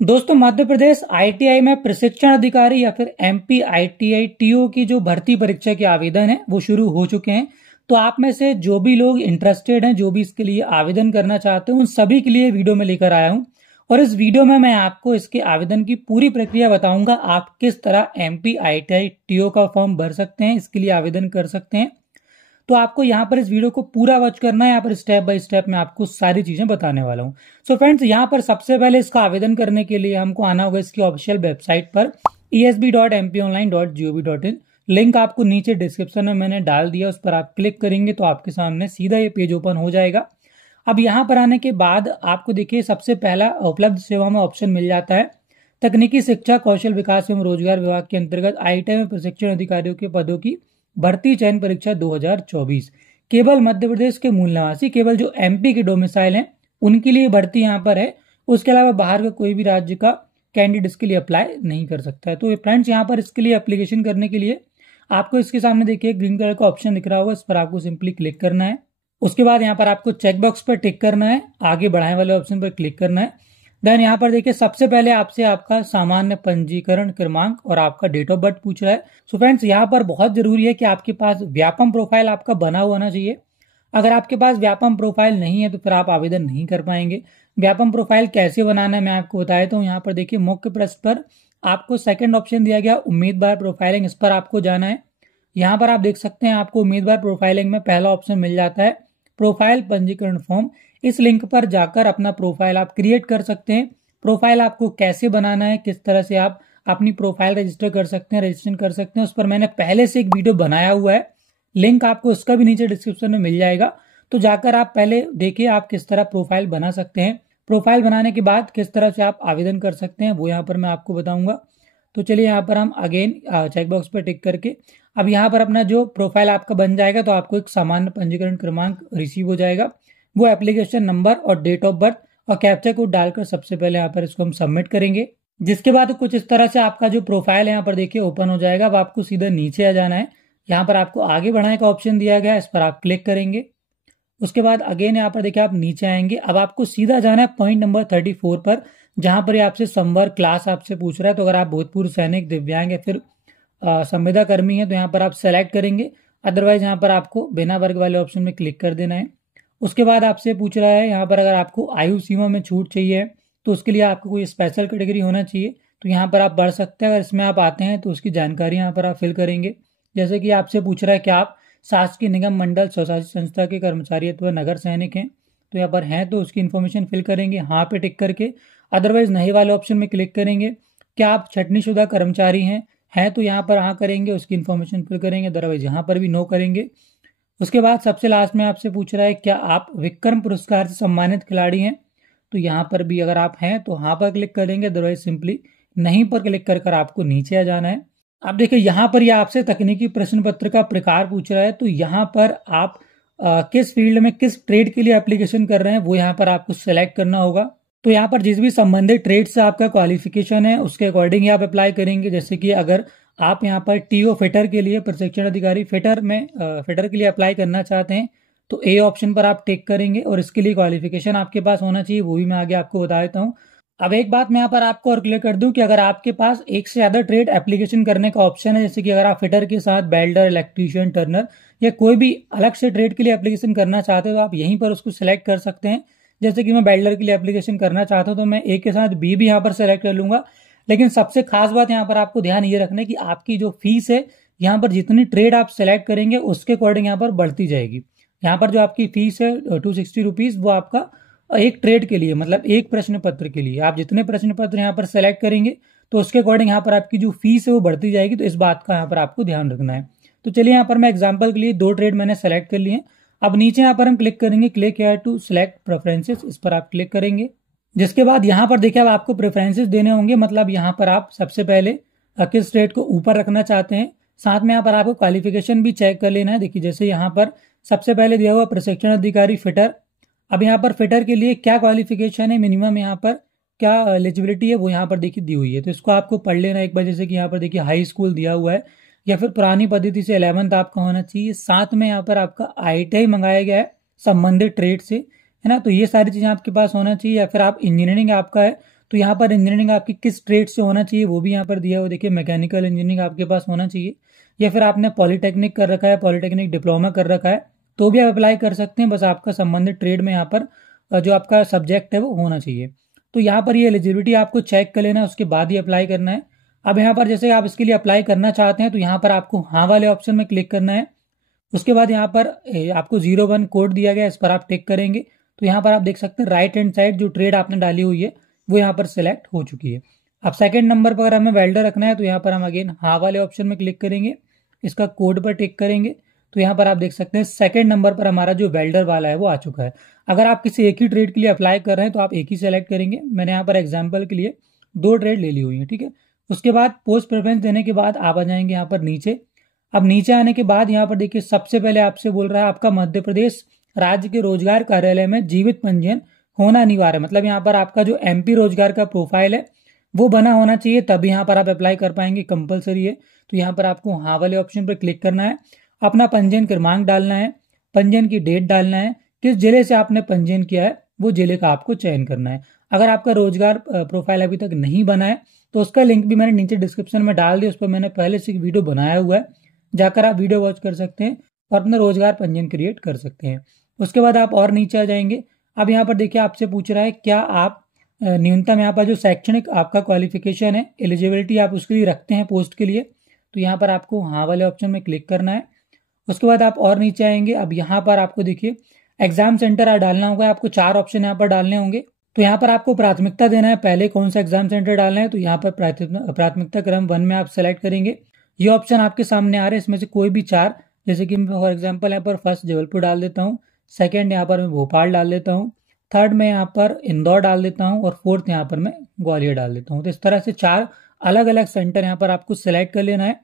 दोस्तों, मध्य प्रदेश आईटीआई में प्रशिक्षण अधिकारी या फिर एमपी आईटीआई टीओ की जो भर्ती परीक्षा के आवेदन है वो शुरू हो चुके हैं। तो आप में से जो भी लोग इंटरेस्टेड हैं, जो भी इसके लिए आवेदन करना चाहते हैं, उन सभी के लिए वीडियो में लेकर आया हूं। और इस वीडियो में मैं आपको इसके आवेदन की पूरी प्रक्रिया बताऊंगा। आप किस तरह एमपी आईटीआई टीओ का फॉर्म भर सकते हैं, इसके लिए आवेदन कर सकते हैं। तो आपको यहाँ पर इस वीडियो को पूरा वॉच करना है। यहाँ पर स्टेप बाय स्टेप मैं आपको सारी चीजें बताने वाला हूँ। सो फ्रेंड्स, यहाँ पर सबसे पहले इसका आवेदन करने के लिए हमको आना होगा इसकी ऑफिशियल वेबसाइट पर esb.mpionline.gov.in। लिंक आपको नीचे डिस्क्रिप्शन में मैंने डाल दिया, उस पर आप क्लिक करेंगे तो आपके सामने सीधा ये पेज ओपन हो जाएगा। अब यहाँ पर आने के बाद आपको देखिए सबसे पहला उपलब्ध सेवा में ऑप्शन मिल जाता है तकनीकी शिक्षा कौशल विकास एवं रोजगार विभाग के अंतर्गत आईटीआई में प्रशिक्षण अधिकारियों के पदों की भर्ती चयन परीक्षा 2024। केवल मध्य प्रदेश के मूल निवासी, केवल जो एमपी के डोमिसाइल हैं उनके लिए भर्ती यहाँ पर है। उसके अलावा बाहर का कोई भी राज्य का कैंडिडेट इसके लिए अप्लाई नहीं कर सकता है। तो फ्रेंड्स, यहाँ पर इसके लिए एप्लीकेशन करने के लिए आपको इसके सामने देखिए ग्रीन कलर का ऑप्शन दिख रहा होगा, इस पर आपको सिंपली क्लिक करना है। उसके बाद यहाँ पर आपको चेकबॉक्स पर टिक करना है, आगे बढ़ाने वाले ऑप्शन पर क्लिक करना है। देन यहाँ पर देखिए सबसे पहले आपसे आपका सामान्य पंजीकरण क्रमांक और आपका डेट ऑफ बर्थ पूछ रहा है। सो फ्रेंड्स, यहाँ पर बहुत जरूरी है कि आपके पास व्यापम प्रोफाइल आपका बना हुआ होना चाहिए। अगर आपके पास व्यापम प्रोफाइल नहीं है तो फिर आप आवेदन नहीं कर पाएंगे। व्यापम प्रोफाइल कैसे बनाना है मैं आपको बता देता हूँ। यहाँ पर देखिए मुख्य पृष्ठ पर आपको सेकंड ऑप्शन दिया गया उम्मीदवार प्रोफाइलिंग, इस पर आपको जाना है। यहाँ पर आप देख सकते हैं आपको उम्मीदवार प्रोफाइलिंग में पहला ऑप्शन मिल जाता है प्रोफाइल पंजीकरण फॉर्म। इस लिंक पर जाकर अपना प्रोफाइल आप क्रिएट कर सकते हैं। प्रोफाइल आपको कैसे बनाना है, किस तरह से आप अपनी प्रोफाइल रजिस्टर कर सकते हैं, रजिस्ट्रेशन कर सकते हैं, उस पर मैंने पहले से एक वीडियो बनाया हुआ है। लिंक आपको उसका भी नीचे डिस्क्रिप्शन में मिल जाएगा। तो जाकर आप पहले देखिए आप किस तरह प्रोफाइल बना सकते हैं। प्रोफाइल बनाने के बाद किस तरह से आप आवेदन कर सकते हैं वो यहाँ पर मैं आपको बताऊंगा। तो चलिए यहाँ पर हम अगेन चेकबॉक्स पर टिक करके अब यहाँ पर अपना जो प्रोफाइल आपका बन जाएगा तो आपको एक सामान्य पंजीकरण क्रमांक रिसीव हो जाएगा। वो एप्लीकेशन नंबर और डेट ऑफ बर्थ और कैप्चा कोड डालकर सबसे पहले यहाँ पर इसको हम सबमिट करेंगे। जिसके बाद कुछ इस तरह से आपका जो प्रोफाइल है यहाँ पर देखिए ओपन हो जाएगा। अब आपको सीधा नीचे आ जाना है। यहाँ पर आपको आगे बढ़ाने का ऑप्शन दिया गया है, इस पर आप क्लिक करेंगे। उसके बाद अगेन यहाँ पर देखिए आप नीचे आएंगे। अब आपको सीधा जाना है पॉइंट नंबर 34 पर, जहां पर आपसे संवर्ग क्लास आपसे पूछ रहा है। तो अगर आप भूतपूर्व सैनिक, दिव्यांग या फिर संविदा कर्मी है तो यहाँ पर आप सेलेक्ट करेंगे। अदरवाइज यहाँ पर आपको बिना वर्ग वाले ऑप्शन में क्लिक कर देना है। उसके बाद आपसे पूछ रहा है यहाँ पर अगर आपको आयु सीमा में छूट चाहिए तो उसके लिए आपको कोई स्पेशल कैटेगरी होना चाहिए, तो यहाँ पर आप बढ़ सकते हैं। अगर इसमें आप आते हैं तो उसकी जानकारी यहाँ पर आप फिल करेंगे। जैसे कि आपसे पूछ रहा है कि आप शासकीय निगम मंडल स्वशासी संस्था के कर्मचारी अथवा नगर सैनिक हैं, तो यहाँ पर हैं तो उसकी इन्फॉर्मेशन फिल करेंगे हाँ पे टिक करके। अदरवाइज नहीं वाले ऑप्शन में क्लिक करेंगे। क्या आप छटनीशुदा कर्मचारी हैं तो यहाँ पर हाँ करेंगे, उसकी इन्फॉर्मेशन फिल करेंगे। अदरवाइज यहाँ पर भी नो करेंगे। उसके बाद सबसे लास्ट में आपसे पूछ रहा है क्या आप विक्रम पुरस्कार से सम्मानित खिलाड़ी हैं, तो यहाँ पर भी अगर आप हैं तो हाँ पर क्लिक करेंगे। अदरवाइज सिंपली नहीं पर क्लिक कर आपको नीचे आ जाना है। अब देखिए यहाँ पर यह आपसे तकनीकी प्रश्न पत्र का प्रकार पूछ रहा है, तो यहाँ पर आप किस फील्ड में किस ट्रेड के लिए एप्लीकेशन कर रहे हैं वो यहाँ पर आपको सिलेक्ट करना होगा। तो यहाँ पर जिस भी संबंधित ट्रेड से आपका क्वालिफिकेशन है उसके अकॉर्डिंग ही आप अप्लाई करेंगे। जैसे कि अगर आप यहाँ पर टीओ फिटर के लिए प्रशिक्षण अधिकारी फिटर के लिए अप्लाई करना चाहते हैं तो ए ऑप्शन पर आप टिक करेंगे और इसके लिए क्वालिफिकेशन आपके पास होना चाहिए, वो भी मैं आगे आपको बता देता हूँ। अब एक बात मैं यहाँ पर आपको और क्लियर कर दूं कि अगर आपके पास एक से ज्यादा ट्रेड एप्लीकेशन करने का ऑप्शन है, जैसे कि अगर आप फिटर के साथ बेल्डर, इलेक्ट्रीशियन, टर्नर या कोई भी अलग से ट्रेड के लिए एप्लीकेशन करना चाहते हो तो आप यहीं पर उसको सिलेक्ट कर सकते हैं। जैसे कि मैं बेल्डर के लिए एप्लीकेशन करना चाहता हूं तो मैं ए के साथ बी भी यहाँ पर सेलेक्ट कर लूंगा। लेकिन सबसे खास बात यहाँ पर आपको ध्यान ये रखना है कि आपकी जो फीस है यहाँ पर जितनी ट्रेड आप सेलेक्ट करेंगे उसके अकॉर्डिंग यहाँ पर बढ़ती जाएगी। यहाँ पर जो आपकी फीस है 260 रुपीज, वो आपका एक ट्रेड के लिए मतलब एक प्रश्न पत्र के लिए आप जितने प्रश्न पत्र यहाँ पर सेलेक्ट करेंगे तो उसके अकॉर्डिंग यहाँ पर आपकी जो फीस है वो बढ़ती जाएगी। तो इस बात का यहाँ पर आपको ध्यान रखना है। तो चलिए यहाँ पर मैं एग्जांपल के लिए 2 ट्रेड मैंने सेलेक्ट कर लिए हैं। अब नीचे यहाँ पर हम क्लिक करेंगे click here to select preferences, इस पर आप क्लिक करेंगे। जिसके बाद यहाँ पर देखिए अब आपको प्रेफरेंसेस देने होंगे, मतलब यहाँ पर आप सबसे पहले किस ट्रेड को ऊपर रखना चाहते हैं। साथ में यहाँ पर आपको क्वालिफिकेशन भी चेक कर लेना है। देखिए जैसे यहाँ पर सबसे पहले दिया हुआ प्रशिक्षण अधिकारी फिटर। अब यहाँ पर फिटर के लिए क्या क्वालिफिकेशन है, मिनिमम यहाँ पर क्या एलिजिबिलिटी है वो यहाँ पर देखिए दी हुई है, तो इसको आपको पढ़ लेना एक बार। जैसे कि यहाँ पर देखिए हाई स्कूल दिया हुआ है या फिर पुरानी पद्धति से 11th आपका होना चाहिए। साथ में यहाँ पर आपका आईटीआई मंगाया गया है संबंधित ट्रेड से, है ना। तो ये सारी चीजें आपके पास होना चाहिए। या फिर आप इंजीनियरिंग आपका है तो यहाँ पर इंजीनियरिंग आपकी किस ट्रेड से होना चाहिए वो भी यहाँ पर दिया हुआ, देखिए मैकेनिकल इंजीनियरिंग आपके पास होना चाहिए, या फिर आपने पॉलिटेक्निक कर रखा है, पॉलिटेक्निक डिप्लोमा कर रखा है, तो भी आप अप्लाई कर सकते हैं। बस आपका संबंधित ट्रेड में यहाँ पर जो आपका सब्जेक्ट है वो होना चाहिए। तो यहाँ पर ये एलिजिबिलिटी आपको चेक कर लेना है, उसके बाद ही अप्लाई करना है। अब यहाँ पर जैसे आप इसके लिए अप्लाई करना चाहते हैं तो यहाँ पर आपको हाँ वाले ऑप्शन में क्लिक करना है। उसके बाद यहाँ पर आपको 01 कोड दिया गया, इस पर आप टिक करेंगे तो यहाँ पर आप देख सकते हैं राइट हैंड साइड जो ट्रेड आपने डाली हुई है वो यहाँ पर सिलेक्ट हो चुकी है। अब सेकंड नंबर पर अगर हमें वेल्डर रखना है तो यहाँ पर हम अगेन हाँ वाले ऑप्शन में क्लिक करेंगे, इसका कोड पर टिक करेंगे तो यहाँ पर आप देख सकते हैं सेकंड नंबर पर हमारा जो वेल्डर वाला है वो आ चुका है। अगर आप किसी एक ही ट्रेड के लिए अप्लाई कर रहे हैं तो आप एक ही सेलेक्ट करेंगे। मैंने यहाँ पर एग्जाम्पल के लिए 2 ट्रेड ले ली हुई है, ठीक है। उसके बाद पोस्ट प्रेफरेंस देने के बाद आप आ जाएंगे यहाँ पर नीचे। अब नीचे आने के बाद यहाँ पर देखिए सबसे पहले आपसे बोल रहा है आपका मध्य प्रदेश राज्य के रोजगार कार्यालय में जीवित पंजीयन होना अनिवार्य है। मतलब यहाँ पर आपका जो MP रोजगार का प्रोफाइल है वो बना होना चाहिए, तभी यहाँ पर आप अप्लाई कर पाएंगे, कंपलसरी है। तो यहाँ पर आपको हाँ वाले ऑप्शन पर क्लिक करना है, अपना पंजीयन क्रमांक डालना है, पंजीयन की डेट डालना है, किस जिले से आपने पंजीयन किया है वो जिले का आपको चयन करना है। अगर आपका रोजगार प्रोफाइल अभी तक नहीं बना है तो उसका लिंक भी मैंने नीचे डिस्क्रिप्शन में डाल दिया, उस पर मैंने पहले से एक वीडियो बनाया हुआ है, जाकर आप वीडियो वॉच कर सकते हैं और अपना रोजगार पंजीयन क्रिएट कर सकते हैं। उसके बाद आप और नीचे आ जाएंगे। अब यहाँ पर देखिए आपसे पूछ रहा है क्या आप न्यूनतम यहाँ पर जो शैक्षणिक आपका क्वालिफिकेशन है, एलिजिबिलिटी आप उसके लिए रखते हैं पोस्ट के लिए, तो यहाँ पर आपको हाँ वाले ऑप्शन में क्लिक करना है। उसके बाद आप और नीचे आएंगे। अब यहाँ पर आपको देखिए एग्जाम सेंटर डालना होगा, आपको 4 ऑप्शन यहाँ पर डालने होंगे। तो यहाँ पर आपको प्राथमिकता देना है, पहले कौन सा एग्जाम सेंटर डालना है, तो यहाँ पर प्राथमिकता क्रम 1 में आप सेलेक्ट करेंगे। ये ऑप्शन आपके सामने आ रहे हैं, इसमें से कोई भी 4, जैसे कि मैं फॉर एग्जाम्पल यहाँ पर फर्स्ट जबलपुर डाल देता हूँ, सेकंड यहाँ पर मैं भोपाल डाल देता हूँ, थर्ड में यहाँ पर इंदौर डाल देता हूँ और फोर्थ यहाँ पर मैं ग्वालियर डाल देता हूँ। तो इस तरह से 4 अलग अलग सेंटर यहाँ पर आपको सिलेक्ट कर लेना है।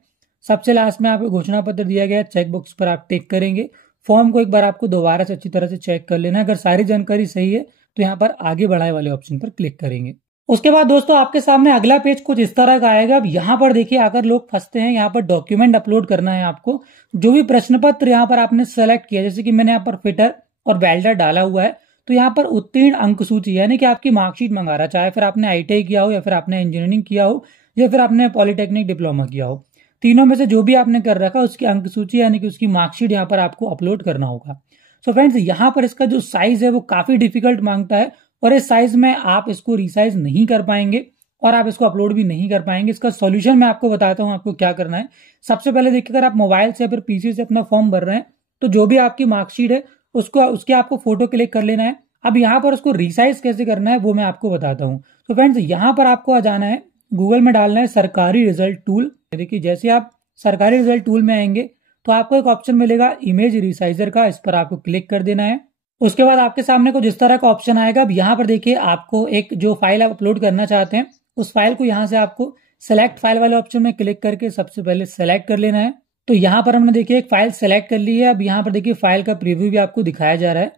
सबसे लास्ट में आपको घोषणा पत्र दिया गया है, चेकबॉक्स पर आप टिक करेंगे। फॉर्म को एक बार आपको दोबारा से अच्छी तरह से चेक कर लेना है, अगर सारी जानकारी सही है तो यहाँ पर आगे बढ़ाए वाले ऑप्शन पर क्लिक करेंगे। उसके बाद दोस्तों आपके सामने अगला पेज कुछ इस तरह का आएगा। अब यहाँ पर देखिए अगर लोग फंसते हैं, यहाँ पर डॉक्यूमेंट अपलोड करना है आपको, जो भी प्रश्न पत्र यहाँ पर आपने सेलेक्ट किया, जैसे कि मैंने यहाँ पर फिटर और वेल्डर डाला हुआ है, तो यहाँ पर उत्तीर्ण अंक सूची यानी कि आपकी मार्कशीट मंगा रहा है, चाहे फिर आपने ITI किया हो या फिर आपने इंजीनियरिंग किया हो या फिर आपने पॉलिटेक्निक डिप्लोमा किया हो, तीनों में से जो भी आपने कर रखा उसकी अंक सूची यानी कि उसकी मार्कशीट यहाँ पर आपको अपलोड करना होगा। सो फ्रेंड्स यहाँ पर इसका जो साइज है वो काफी डिफिकल्ट मांगता है और इस साइज में आप इसको रिसाइज नहीं कर पाएंगे और आप इसको अपलोड भी नहीं कर पाएंगे। इसका सॉल्यूशन मैं आपको बताता हूँ आपको क्या करना है। सबसे पहले देखिए अगर आप मोबाइल से या फिर PC से अपना फॉर्म भर रहे हैं तो जो भी आपकी मार्कशीट है उसके आपको फोटो क्लिक कर लेना है। अब यहाँ पर उसको रिसाइज कैसे करना है वो मैं आपको बताता हूँ। तो फ्रेंड्स यहाँ पर आपको आ जाना है, गूगल में डालना है सरकारी रिजल्ट टूल। देखिए जैसे आप सरकारी रिजल्ट टूल में आएंगे तो आपको एक ऑप्शन मिलेगा इमेज रिसाइजर का, इस पर आपको क्लिक कर देना है। उसके बाद आपके सामने कुछ इस तरह का ऑप्शन आएगा। अब यहाँ पर देखिए आपको एक जो फाइल आप अपलोड करना चाहते हैं उस फाइल को यहाँ से आपको सेलेक्ट फाइल वाले ऑप्शन में क्लिक करके सबसे पहले सेलेक्ट कर लेना है। तो यहाँ पर हमने देखिए एक फाइल सेलेक्ट कर ली है। अब यहाँ पर देखिए फाइल का प्रीव्यू भी आपको दिखाया जा रहा है।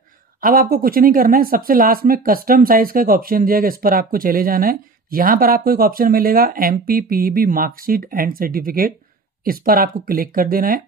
अब आपको कुछ नहीं करना है, सबसे लास्ट में कस्टम साइज का एक ऑप्शन दिया गया, इस पर आपको चले जाना है। यहाँ पर आपको एक ऑप्शन मिलेगा MP PEB marksheet and certificate, इस पर आपको क्लिक कर देना है।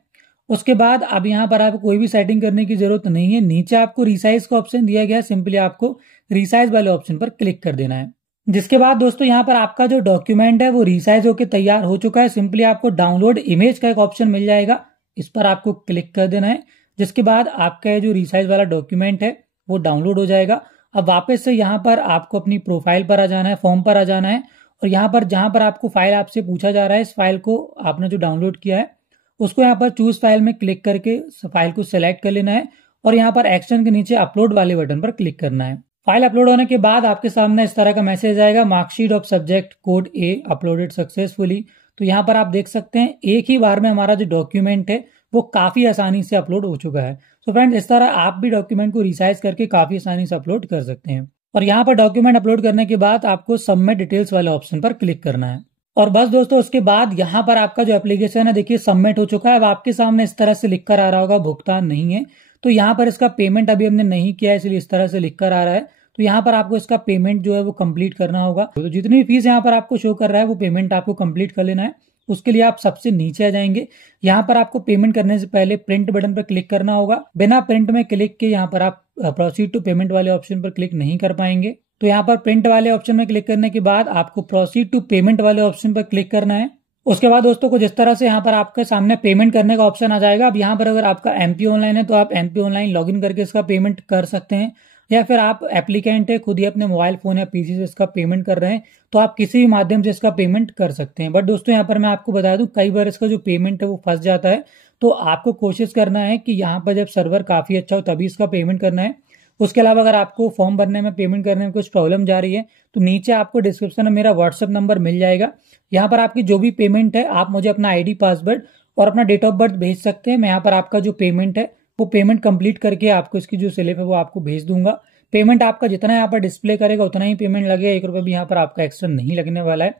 उसके बाद अब यहाँ पर आपको कोई भी सेटिंग करने की जरूरत नहीं है, नीचे आपको रिसाइज का ऑप्शन दिया गया है, सिंपली आपको रिसाइज वाले ऑप्शन पर क्लिक कर देना है। जिसके बाद दोस्तों यहाँ पर आपका जो डॉक्यूमेंट है वो रिसाइज होकर तैयार हो चुका है। सिंपली आपको डाउनलोड इमेज का एक ऑप्शन मिल जाएगा, इस पर आपको क्लिक कर देना है। जिसके बाद आपका जो रिसाइज वाला डॉक्यूमेंट है वो डाउनलोड हो जाएगा। अब वापस से यहाँ पर आपको अपनी प्रोफाइल पर आ जाना है, फॉर्म पर आ जाना है और यहाँ पर जहां पर आपको फाइल आपसे पूछा जा रहा है, इस फाइल को आपने जो डाउनलोड किया है उसको यहाँ पर चूज फाइल में क्लिक करके फाइल को सिलेक्ट कर लेना है और यहाँ पर एक्शन के नीचे अपलोड वाले बटन पर क्लिक करना है। फाइल अपलोड होने के बाद आपके सामने इस तरह का मैसेज आएगा, marksheet of subject code A uploaded successfully. तो यहाँ पर आप देख सकते हैं एक ही बार में हमारा जो डॉक्यूमेंट है वो काफी आसानी से अपलोड हो चुका है। तो फ्रेंड्स इस तरह आप भी डॉक्यूमेंट को रिसाइज करके काफी आसानी से अपलोड कर सकते हैं। और यहाँ पर डॉक्यूमेंट अपलोड करने के बाद आपको सबमिट डिटेल्स वाले ऑप्शन पर क्लिक करना है और बस दोस्तों उसके बाद यहाँ पर आपका जो एप्लीकेशन है देखिए सबमिट हो चुका है। अब आपके सामने इस तरह से लिखकर आ रहा होगा भुगतान नहीं है, तो यहाँ पर इसका पेमेंट अभी हमने नहीं किया है इसलिए इस तरह से लिखकर आ रहा है। तो यहाँ पर आपको इसका पेमेंट जो है वो कंप्लीट करना होगा। तो जितनी फीस यहाँ पर आपको शो कर रहा है वो पेमेंट आपको कंप्लीट कर लेना है। उसके लिए आप सबसे नीचे आ जाएंगे, यहाँ पर आपको पेमेंट करने से पहले प्रिंट बटन पर क्लिक करना होगा। बिना प्रिंट में क्लिक के यहाँ पर आप प्रोसीड टू पेमेंट वाले ऑप्शन पर क्लिक नहीं कर पाएंगे। तो यहाँ पर प्रिंट वाले ऑप्शन में क्लिक करने के बाद आपको प्रोसीड टू पेमेंट वाले ऑप्शन पर क्लिक करना है। उसके बाद दोस्तों को जिस तरह से यहाँ पर आपके सामने पेमेंट करने का ऑप्शन आ जाएगा। अब यहाँ पर अगर आपका एमपी ऑनलाइन है तो आप एमपी ऑनलाइन लॉगिन करके इसका पेमेंट कर सकते हैं, या फिर आप एप्लीकेंट है, खुद ही अपने मोबाइल फोन या पीसी से इसका पेमेंट कर रहे हैं तो आप किसी भी माध्यम से इसका पेमेंट कर सकते हैं। बट दोस्तों यहाँ पर मैं आपको बता दूं, कई बार इसका जो पेमेंट है वो फंस जाता है, तो आपको कोशिश करना है कि यहाँ पर जब सर्वर काफी अच्छा हो तभी इसका पेमेंट करना है। उसके अलावा अगर आपको फॉर्म भरने में, पेमेंट करने में कुछ प्रॉब्लम जा रही है तो नीचे आपको डिस्क्रिप्शन में मेरा व्हाट्सएप नंबर मिल जाएगा। यहाँ पर आपकी जो भी पेमेंट है आप मुझे अपना आईडी, पासवर्ड और अपना डेट ऑफ बर्थ भेज सकते हैं। मैं यहाँ पर आपका जो पेमेंट है वो पेमेंट कंप्लीट करके आपको इसकी जो स्लिप है वो आपको भेज दूंगा। पेमेंट आपका जितना यहाँ पर डिस्प्ले करेगा उतना ही पेमेंट लगेगा, 1 रुपये भी यहाँ पर आपका एक्स्ट्रा नहीं लगने वाला है।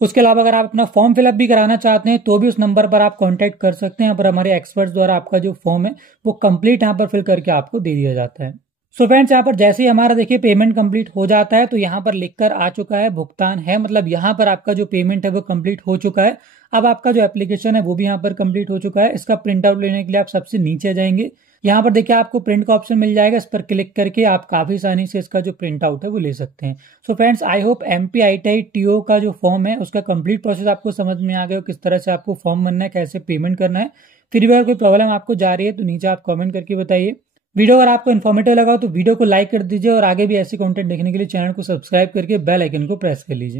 उसके अलावा अगर आप अपना फॉर्म फिलअप भी कराना चाहते हैं तो भी उस नंबर पर आप कांटेक्ट कर सकते हैं। यहाँ पर हमारे एक्सपर्ट्स द्वारा आपका जो फॉर्म है वो कंप्लीट यहाँ पर फिल करके आपको दे दिया जाता है। सो फ्रेंड्स, यहाँ पर जैसे ही हमारा देखिए पेमेंट कंप्लीट हो जाता है तो यहाँ पर लिखकर आ चुका है भुगतान है, मतलब यहाँ पर आपका जो पेमेंट है वो कंप्लीट हो चुका है। अब आपका जो एप्लीकेशन है वो भी यहाँ पर कंप्लीट हो चुका है। इसका प्रिंट आउट लेने के लिए आप सबसे नीचे जाएंगे, यहाँ पर देखिए आपको प्रिंट का ऑप्शन मिल जाएगा। इस पर क्लिक करके आप काफी आसानी से इसका जो प्रिंट आउट है वो ले सकते हैं। So friends, I hope MPIT TO का जो फॉर्म है उसका कंप्लीट प्रोसेस आपको समझ में आ गया हो, किस तरह से आपको फॉर्म भरना है, कैसे पेमेंट करना है। फिर भी अगर कोई प्रॉब्लम आपको जा रही है तो नीचे आप कमेंट करके बताइए। वीडियो अगर आपको इन्फॉर्मेटिव लगा हो तो वीडियो को लाइक कर दीजिए और आगे भी ऐसे कंटेंट देखने के लिए चैनल को सब्सक्राइब करके बेल आइकन को प्रेस कर लीजिए।